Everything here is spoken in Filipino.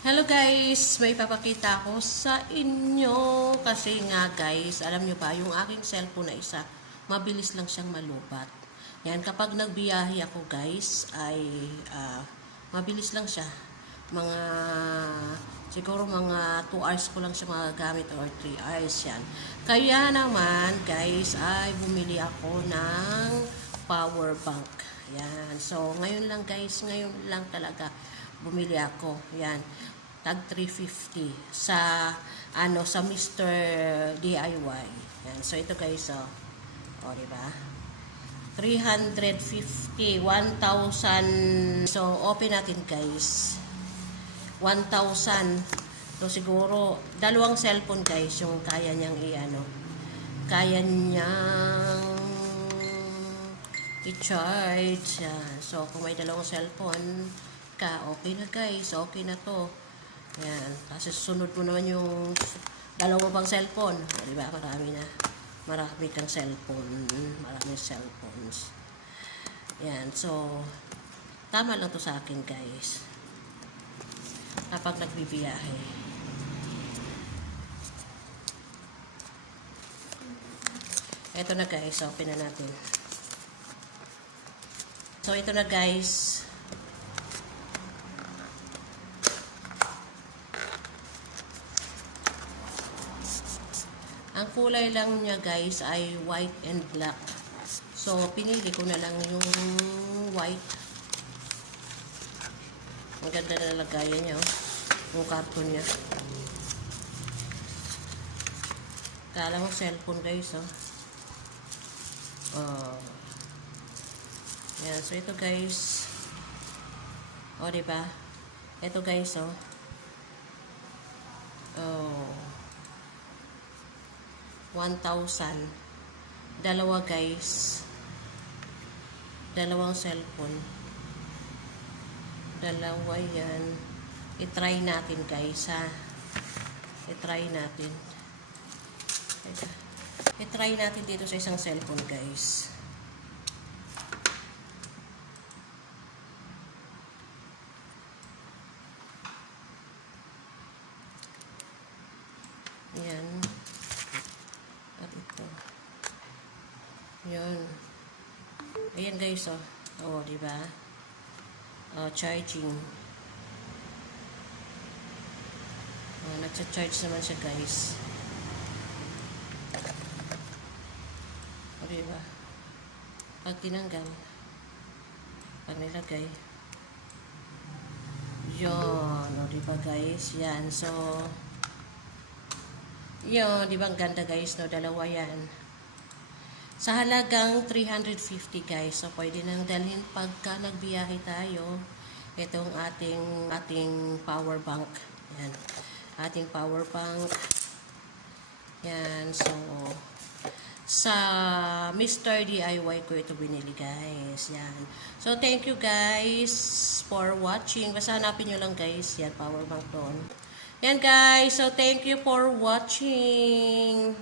Hello guys, may papakita ako sa inyo kasi nga guys, alam nyo ba, yung aking cellphone na isa, mabilis lang siyang malubat. Yan, kapag nagbiyahe ako guys, ay mabilis lang siya. Siguro mga 2 hours ko lang siya magagamit or 3 hours yan. Kaya naman guys, ay bumili ako ng power bank. Yan, so ngayon lang guys, ngayon lang talaga bumili ako. Yan, tag 350 sa sa Mr. DIY. Yan. So ito guys, di ba? 350, 1,000. So open natin guys. 1,000. So siguro dalawang cellphone guys yung kaya niyang kaya niyang i-charge. Yan. So kung may dalawang cellphone ka, okay na guys, okay na to. Yan, kasi susunod mo naman yung dalawa pang cellphone. Di ba? Marami kang cellphone. Maraming cellphones. Yan, so tama lang to sa akin guys. Kapag nagbibiyahe. Ito na guys, open na natin. So ito na guys. Ang kulay lang niya guys ay white and black. So, pinili ko na lang yung white. Ang ganda na lagayan niya. Yung karton niya. Kala mo cellphone guys. Yan. So, ito guys. Diba? Ito guys. 1,000. Dalawa guys. Dalawang cellphone. Dalawa yan. I-try natin guys ha. I-try natin. I-try natin dito sa isang cellphone guys. Yan. At ito. Yan. Ayan guys, diba? Charging. Nagsa-charge naman siya guys. Diba? Pag tinanggal, pag nilagay, yun. Diba guys? Yan. So, yun, di ba ang ganda guys, no? Dalawa yan. Sa halagang 350 guys. So, pwede nang dalhin pagka nagbiyahe tayo. Itong ating power bank. Yan. Ating power bank. Yan. So, sa Mr. DIY ko ito binili guys. Yan. So, thank you guys for watching. Basta hanapin nyo lang guys. Yan, power bank doon. Yan guys, so thank you for watching.